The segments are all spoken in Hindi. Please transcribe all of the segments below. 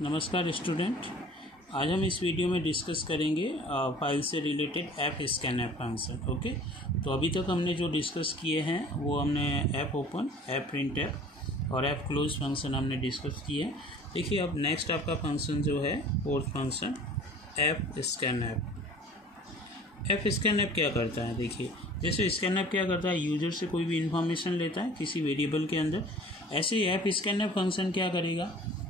नमस्कार स्टूडेंट। आज हम इस वीडियो में डिस्कस करेंगे फाइल से रिलेटेड ऐप स्कैनएप फंक्शन। ओके, तो अभी तक हमने जो डिस्कस किए हैं वो हमने app open, app print F और ऐप क्लोज फंक्शन हमने डिस्कस किए हैं। देखिए अब नेक्स्ट आपका फंक्शन जो है फोर्थ फंक्शन ऐप स्कैनएप। ऐप स्कैनएप क्या करता है? देखिए जैसे स्कैनएप क्या करता है, यूजर से कोई भी इंफॉर्मेशन लेता है किसी वेरिएबल के अंदर। ऐसे ऐप स्कैनएप फंक्शन क्या करेगा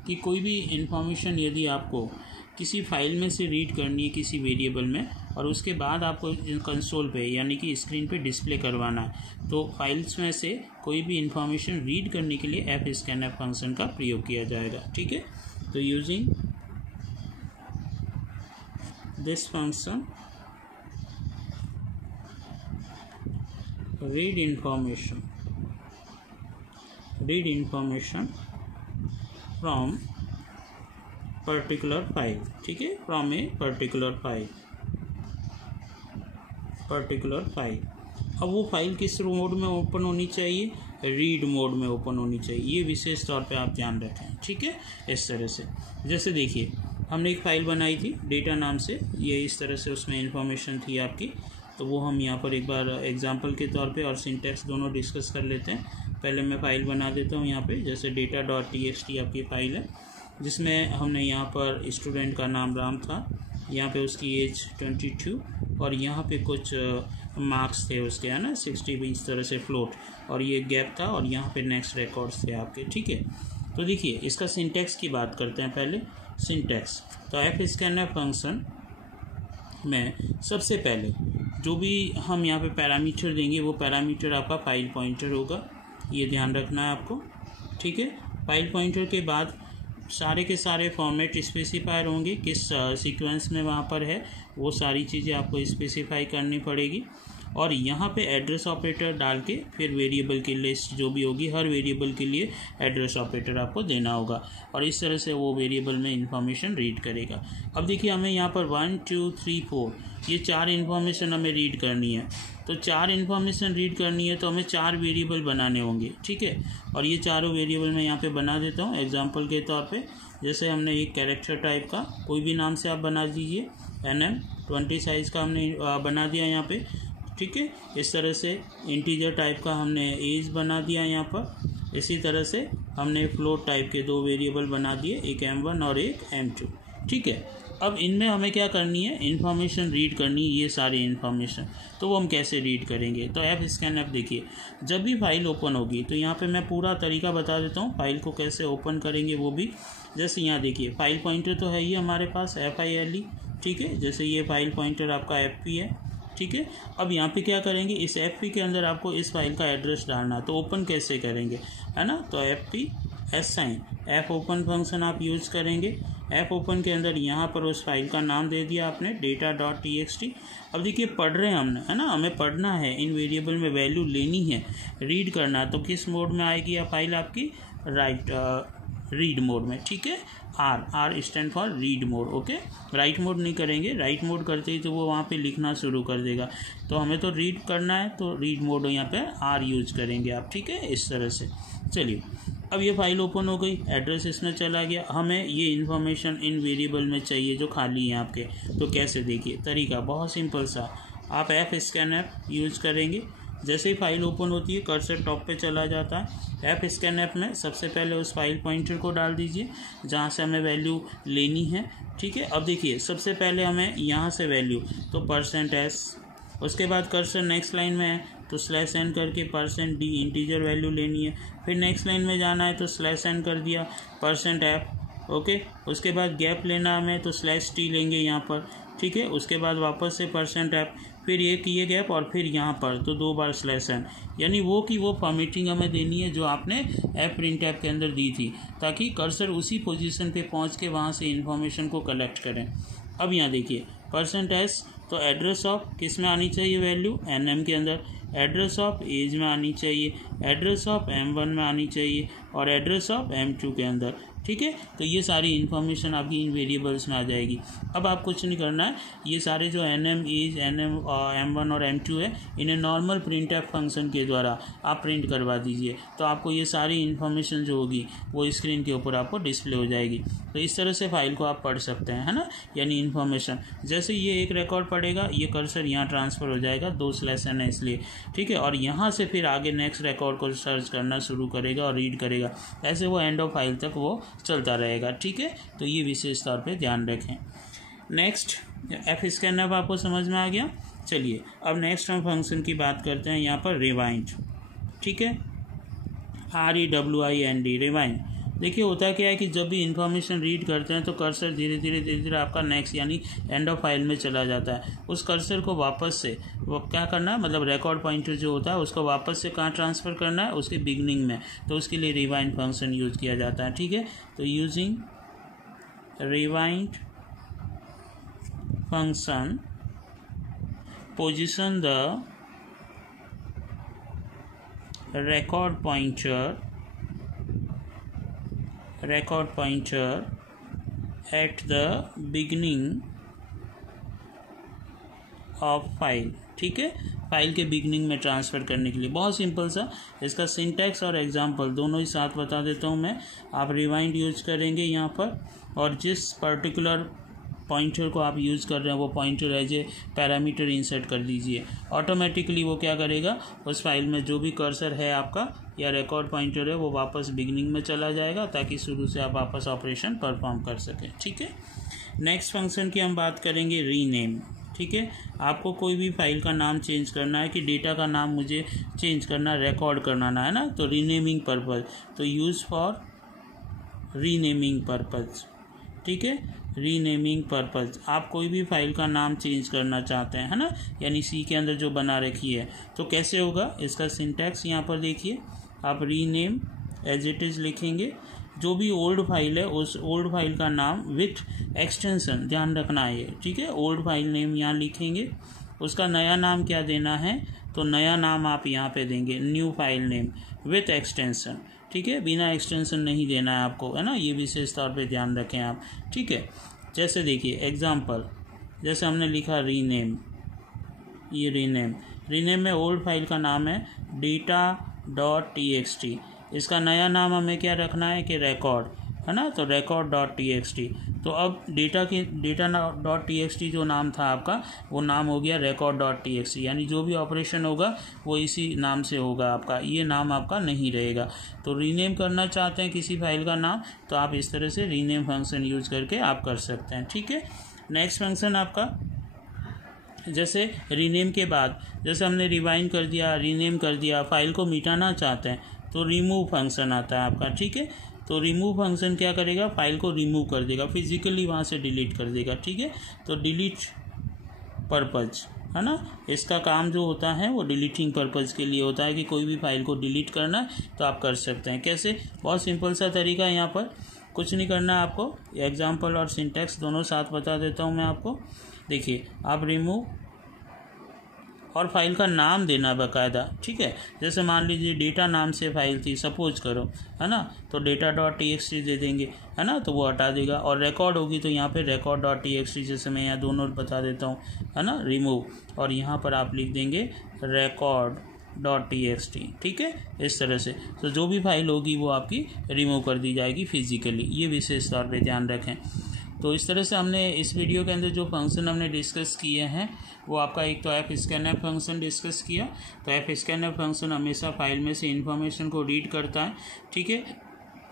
कि कोई भी इंफॉर्मेशन यदि आपको किसी फाइल में से रीड करनी है किसी वेरिएबल में और उसके बाद आपको कंसोल पे यानी कि स्क्रीन पे डिस्प्ले करवाना है, तो फाइल्स में से कोई भी इंफॉर्मेशन रीड करने के लिए ऐप स्कैनएप फंक्शन का प्रयोग किया जाएगा। ठीक है, तो using this function read information from particular file। ठीक है, from a particular file। अब वो फाइल किस मोड में ओपन होनी चाहिए? रीड मोड में ओपन होनी चाहिए। ये विशेष तौर पे आप ध्यान रखें। ठीक है, इस तरह से जैसे देखिए हमने एक फ़ाइल बनाई थी डेटा नाम से, ये इस तरह से उसमें इंफॉर्मेशन थी आपकी। तो वो हम यहाँ पर एक बार एग्जांपल के तौर पे और सिंटैक्स दोनों डिस्कस कर लेते हैं। पहले मैं फ़ाइल बना देता हूँ यहाँ पे, जैसे data.txt आपकी फ़ाइल है जिसमें हमने यहाँ पर स्टूडेंट का नाम राम था, यहाँ पे उसकी एज 22 और यहाँ पे कुछ मार्क्स थे उसके, है ना, 60 भी इस तरह से फ्लोट, और ये गैप था और यहाँ पे नेक्स्ट रिकॉर्ड्स थे आपके। ठीक है, तो देखिए इसका सिंटैक्स की बात करते हैं पहले। सिंटैक्स तो ऐप स्कैनएप फंक्शन में सबसे पहले जो भी हम यहाँ पे पैरामीटर देंगे वो पैरामीटर आपका फाइल पॉइंटर होगा, ये ध्यान रखना है आपको। ठीक है, फाइल पॉइंटर के बाद सारे के सारे फॉर्मेट स्पेसिफायर होंगे, किस सीक्वेंस में वहाँ पर है वो सारी चीज़ें आपको स्पेसिफाई करनी पड़ेगी। और यहाँ पे एड्रेस ऑपरेटर डाल के फिर वेरिएबल की लिस्ट जो भी होगी, हर वेरिएबल के लिए एड्रेस ऑपरेटर आपको देना होगा और इस तरह से वो वेरिएबल में इंफॉर्मेशन रीड करेगा। अब देखिए हमें यहाँ पर 1 2 3 4 ये 4 इन्फॉर्मेशन हमें रीड करनी है। तो 4 इन्फॉर्मेशन रीड करनी है तो हमें 4 वेरिएबल बनाने होंगे। ठीक है, और ये चारों वेरिएबल मैं यहाँ पे बना देता हूँ एग्जांपल के तौर पे। जैसे हमने एक कैरेक्टर टाइप का कोई भी नाम से आप बना दीजिए, NM20 साइज़ का हमने बना दिया यहाँ पे। ठीक है, इस तरह से इंटीजर टाइप का हमने एज बना दिया यहाँ पर। इसी तरह से हमने फ्लोट टाइप के 2 वेरिएबल बना दिए, एक M1 और एक M2। ठीक है, अब इनमें हमें क्या करनी है, इन्फॉर्मेशन रीड करनी है, ये सारी इन्फॉर्मेशन। तो वो हम कैसे रीड करेंगे? तो ऐप स्कैनएप देखिए जब भी फाइल ओपन होगी तो यहाँ पे मैं पूरा तरीका बता देता हूँ फाइल को कैसे ओपन करेंगे वो भी। जैसे यहाँ देखिए फाइल पॉइंटर तो है ही हमारे पास FILE। ठीक है, जैसे ये फाइल पॉइंटर आपका FP है। ठीक है, अब यहाँ पे क्या करेंगे, इस FP के अंदर आपको इस फाइल का एड्रेस डालना, तो ओपन कैसे करेंगे, है ना। तो FP assign app open function आप यूज़ करेंगे। ऐप ओपन के अंदर यहाँ पर उस फाइल का नाम दे दिया आपने data.txt। अब देखिए पढ़ रहे हैं हमने, है ना, हमें पढ़ना है, इन वेरिएबल में वैल्यू लेनी है, रीड करना, तो किस मोड में आएगी यह फाइल आपकी? रीड मोड में। ठीक है, R stand for read mode. Okay, right mode नहीं करेंगे, राइट मोड करते ही तो वो वहाँ पे लिखना शुरू कर देगा, तो हमें तो रीड करना है तो रीड मोड यहाँ पे R यूज करेंगे आप। ठीक है, इस तरह से। चलिए अब ये फाइल ओपन हो गई, एड्रेस इसमें चला गया, हमें ये इन्फॉर्मेशन इन वेरिएबल में चाहिए जो खाली हैं आपके। तो कैसे? देखिए तरीका बहुत सिंपल सा, आप ऐप स्कैनएप यूज करेंगे। जैसे ही फाइल ओपन होती है कर्सर टॉप पे चला जाता है। ऐप स्कैनएप में सबसे पहले उस फाइल पॉइंटर को डाल दीजिए जहाँ से हमें वैल्यू लेनी है। ठीक है, अब देखिए सबसे पहले हमें यहाँ से वैल्यू तो %s, उसके बाद कर्सर नेक्स्ट लाइन में है तो /n करके %d इंटीजर वैल्यू लेनी है। फिर नेक्स्ट लाइन में जाना है तो /n कर दिया %f। ओके, उसके बाद गैप लेना हमें तो /t लेंगे यहाँ पर। ठीक है, उसके बाद वापस से %f, फिर एक ये गैप और फिर यहाँ पर तो 2 बार /n, यानी वो फॉर्मेटिंग हमें देनी है जो आपने ऐप प्रिंट ऐप के अंदर दी थी, ताकि कर्सर उसी पोजीशन पे पहुँच के वहाँ से इन्फॉर्मेशन को कलेक्ट करें। अब यहाँ देखिए %s तो एड्रेस ऑफ किस में आनी चाहिए वैल्यू? NM के अंदर। एड्रेस ऑफ एज में आनी चाहिए, एड्रेस ऑफ M1 में आनी चाहिए और एड्रेस ऑफ M2 के अंदर। ठीक है। तो ये सारी इन्फॉर्मेशन आपकी इन वेरिएबल्स में आ जाएगी। अब आप कुछ नहीं करना है, ये सारे जो NM, इज, NM, M1 और M2 है, इन्हें नॉर्मल प्रिंटफ फंक्शन के द्वारा आप प्रिंट करवा दीजिए, तो आपको ये सारी इन्फॉर्मेशन जो होगी वो स्क्रीन के ऊपर आपको डिस्प्ले हो जाएगी। तो इस तरह से फाइल को आप पढ़ सकते हैं, है ना, यानी इन्फॉर्मेशन। जैसे ये एक रिकॉर्ड पढ़ेगा, ये कर्सर यहाँ ट्रांसफ़र हो जाएगा, 2/n है इसलिए, ठीक है, और यहाँ से फिर आगे नेक्स्ट रिकॉर्ड को सर्च करना शुरू करेगा और रीड करेगा, ऐसे वो एंड ऑफ फाइल तक वो चलता रहेगा, ठीक है। तो ये विशेष तौर पे ध्यान रखें। नेक्स्ट fscanf आपको समझ में आ गया। चलिए अब नेक्स्ट हम फंक्शन की बात करते हैं, यहाँ पर रिवाइंड, ठीक है, REWIND, रिवाइंड। देखिए होता क्या है कि जब भी इंफॉर्मेशन रीड करते हैं तो कर्सर धीरे धीरे आपका नेक्स्ट यानी एंड ऑफ फाइल में चला जाता है। उस कर्सर को वापस से वो क्या करना है, मतलब रिकॉर्ड पॉइंटर जो होता है उसको वापस से कहाँ ट्रांसफ़र करना है, उसके बिगनिंग में। तो उसके लिए रिवाइंड फंक्शन यूज़ किया जाता है, ठीक है। तो using rewind function position the record pointer at the beginning of file, ठीक है, फाइल के बिगनिंग में ट्रांसफ़र करने के लिए। बहुत सिंपल सा इसका सिंटैक्स और एग्जांपल दोनों ही साथ बता देता हूँ मैं। आप रिवाइंड यूज करेंगे यहाँ पर, और जिस पर्टिकुलर पॉइंटर को आप यूज़ कर रहे हैं वो pointer as a parameter insert कर दीजिए। ऑटोमेटिकली वो क्या करेगा, उस फाइल में जो भी कर्सर है आपका या रिकॉर्ड पॉइंटर है वो वापस बिगनिंग में चला जाएगा, ताकि शुरू से आप वापस ऑपरेशन परफॉर्म कर सकें, ठीक है। नेक्स्ट फंक्शन की हम बात करेंगे रीनेम, ठीक है। आपको कोई भी फाइल का नाम चेंज करना है कि डेटा का नाम मुझे चेंज करना, रिकॉर्ड करना है ना, तो रीनेमिंग पर्पज़, तो यूज़ फॉर रीनेमिंग पर्पज़, ठीक है, रीनेमिंग पर्पज़। आप कोई भी फाइल का नाम चेंज करना चाहते हैं, है ना, यानी सी के अंदर जो बना रखी है, तो कैसे होगा इसका सिंटैक्स यहाँ पर देखिए। आप रीनेम एज इट इज़ लिखेंगे, जो भी ओल्ड फाइल है उस ओल्ड फाइल का नाम विथ एक्सटेंशन, ध्यान रखना है ये, ठीक है। ओल्ड फाइल नेम यहाँ लिखेंगे, उसका नया नाम क्या देना है, तो नया नाम आप यहाँ पे देंगे new file name with extension, ठीक है, बिना एक्सटेंशन नहीं देना है आपको, है ना, ये विशेष तौर पे ध्यान रखें आप, ठीक है। जैसे देखिए एग्जांपल, जैसे हमने लिखा रीनेम, ये रीनेम में ओल्ड फाइल का नाम है data.txt, इसका नया नाम हमें क्या रखना है कि रिकॉर्ड, है ना, तो record.txt। तो अब data.txt जो नाम था आपका वो नाम हो गया record.txt, यानी जो भी ऑपरेशन होगा वो इसी नाम से होगा आपका, ये नाम आपका नहीं रहेगा। तो रीनेम करना चाहते हैं किसी फाइल का नाम, तो आप इस तरह से रीनेम फंक्शन यूज करके आप कर सकते हैं, ठीक है। नेक्स्ट फंक्शन आपका, जैसे रीनेम के बाद जैसे हमने रिवाइंड कर दिया, रीनेम कर दिया, फाइल को मिटाना चाहते हैं तो रिमूव फंक्शन आता है आपका, ठीक है। तो रिमूव फंक्शन क्या करेगा, फाइल को रिमूव कर देगा, फिजिकली वहाँ से डिलीट कर देगा, ठीक है। तो डिलीट पर्पज़, है ना, इसका काम जो होता है वो डिलीटिंग पर्पज़ के लिए होता है कि कोई भी फाइल को डिलीट करना है तो आप कर सकते हैं। कैसे, बहुत सिंपल सा तरीका है, यहाँ पर कुछ नहीं करना है आपको, एग्जाम्पल और सिंटैक्स दोनों साथ बता देता हूँ मैं आपको। देखिए आप रिमूव और फाइल का नाम देना बाकायदा, ठीक है। जैसे मान लीजिए डेटा नाम से फाइल थी, सपोज करो, है ना, तो data.txt दे देंगे, है ना, तो वो हटा देगा। और रिकॉर्ड होगी तो यहाँ पे record.txt, जैसे मैं यहाँ दोनों बता देता हूँ, है ना, रिमूव, और यहाँ पर आप लिख देंगे record.txt, ठीक है, इस तरह से। तो जो भी फाइल होगी वो आपकी रिमूव कर दी जाएगी फिजिकली, ये विशेष तौर पे ध्यान रखें। तो इस तरह से हमने इस वीडियो के अंदर जो फंक्शन हमने डिस्कस किए हैं वो आपका, एक तो fscanf फंक्शन डिस्कस किया। तो fscanf फंक्शन हमेशा फाइल में से इंफॉर्मेशन को रीड करता है, ठीक है,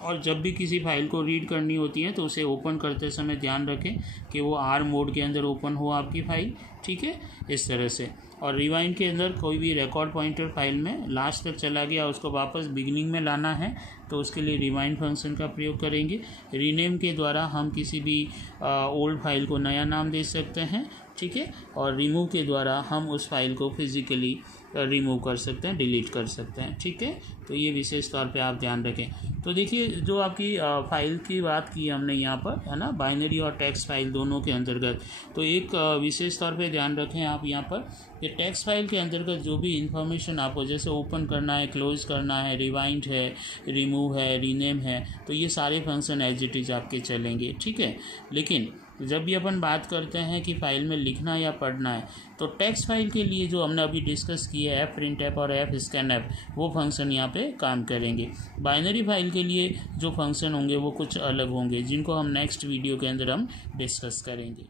और जब भी किसी फाइल को रीड करनी होती है तो उसे ओपन करते समय ध्यान रखें कि वो R मोड के अंदर ओपन हो आपकी फाइल, ठीक है, इस तरह से। और रिवाइंड के अंदर कोई भी रिकॉर्ड पॉइंटर फाइल में लास्ट तक चला गया, उसको वापस बिगिनिंग में लाना है तो उसके लिए रिवाइंड फंक्शन का प्रयोग करेंगे। रीनेम के द्वारा हम किसी भी ओल्ड फाइल को नया नाम दे सकते हैं, ठीक है, और रिमूव के द्वारा हम उस फाइल को फिजिकली रिमूव कर सकते हैं, डिलीट कर सकते हैं, ठीक है। तो ये विशेष तौर पे आप ध्यान रखें। तो देखिए जो आपकी फाइल की बात की हमने यहाँ पर, है ना, बाइनरी और टेक्स्ट फाइल दोनों के अंतर्गत, तो एक विशेष तौर पे ध्यान रखें आप यहाँ पर कि टेक्स्ट फाइल के अंतर्गत जो भी इंफॉर्मेशन आपको जैसे ओपन करना है, क्लोज करना है, रिवाइंड है, रिमूव है, रीनेम है, तो ये सारे फंक्शन एज इट इज आपके चलेंगे, ठीक है। लेकिन जब भी अपन बात करते हैं कि फाइल में लिखना या पढ़ना है, तो टेक्स्ट फाइल के लिए जो हमने अभी डिस्कस किया है printf और fscanf, वो फंक्शन यहाँ पे काम करेंगे। बाइनरी फाइल के लिए जो फंक्शन होंगे वो कुछ अलग होंगे, जिनको हम नेक्स्ट वीडियो के अंदर हम डिस्कस करेंगे।